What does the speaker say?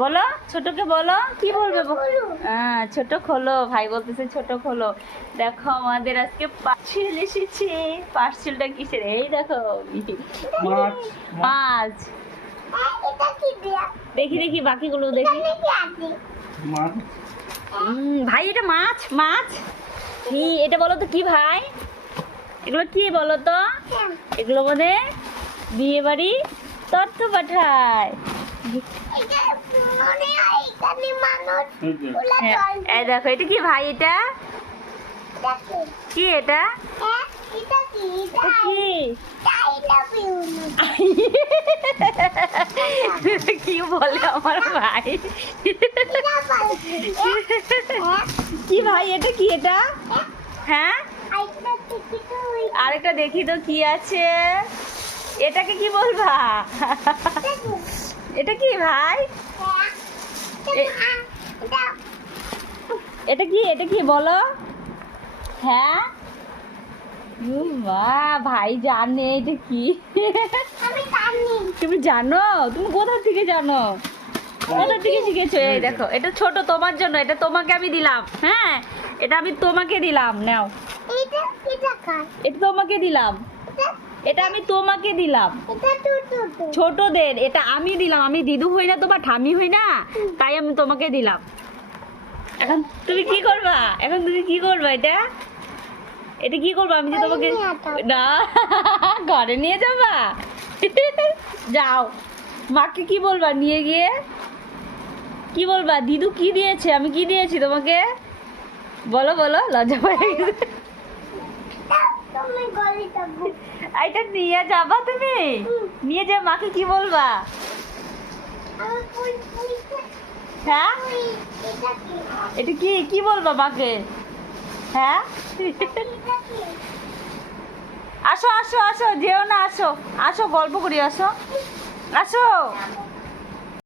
বলো ছোটকে বলো কি বলবে হ্যাঁ ছোট খোলো, ভাই বলতেছে ছোট খোলো। দেখো আমাদের আজকে পার্সেল এসেছে। পার্সেলটা কিসের? এই দেখো মাছ। দেখি দেখি বাকিগুলো দেখি। ভাই এটা মাছ মাছ কি? এটা বলো তো কি ভাই? এগুলো কি বলো তো? এগুলো মানে বিয়ে বাড়ি তথ্য পাঠায়। এই দেখো এটা কি ভাই? এটা কি? এটা কি বলে আমার ভাই? কি ভাই এটা কি? এটা হ্যাঁ আরেকটা দেখি তো কি আছে। এটাকে কি বলবা? এটা কি ভাই? এটা কি? এটা কি বলো? হ্যাঁ ভাই জানে এটা কি? তুমি জানো? তুমি কোথা থেকে জানো? কোথা থেকে শিখেছো? এই দেখো এটা ছোট তোমার জন্য, এটা তোমাকে আমি দিলাম। হ্যাঁ এটা আমি তোমাকে দিলাম, নাও। এটা তোমাকে দিলাম, এটা আমি তোমাকে দিলাম। ছোটদের এটা আমি দিলাম, আমি দিদু হই না, তোমার ঠামি হই না, তাই আমি তোমাকে দিলাম। এখন তুমি কি করবা? এখন তুমি কি করবা? এটা এটা কি করবা? আমি যে তোমাকে না ঘরে নিয়ে যাবা? যাও মাকে কি বলবা নিয়ে গিয়ে? কি বলবা? দিদু কি দিয়েছে? আমি কি দিয়েছি তোমাকে? বলো বলো, লজ্জা পেয়ে গেছে। এটা নিয়ে যাবা তুমি? নিয়ে যা মাকে কি বলবা? হ্যাঁ এটা কি? কি বলবা মাকে? হ্যাঁ আসো আসো আসো, যেও না, আসো আসো, গল্প করি, আসো আসো।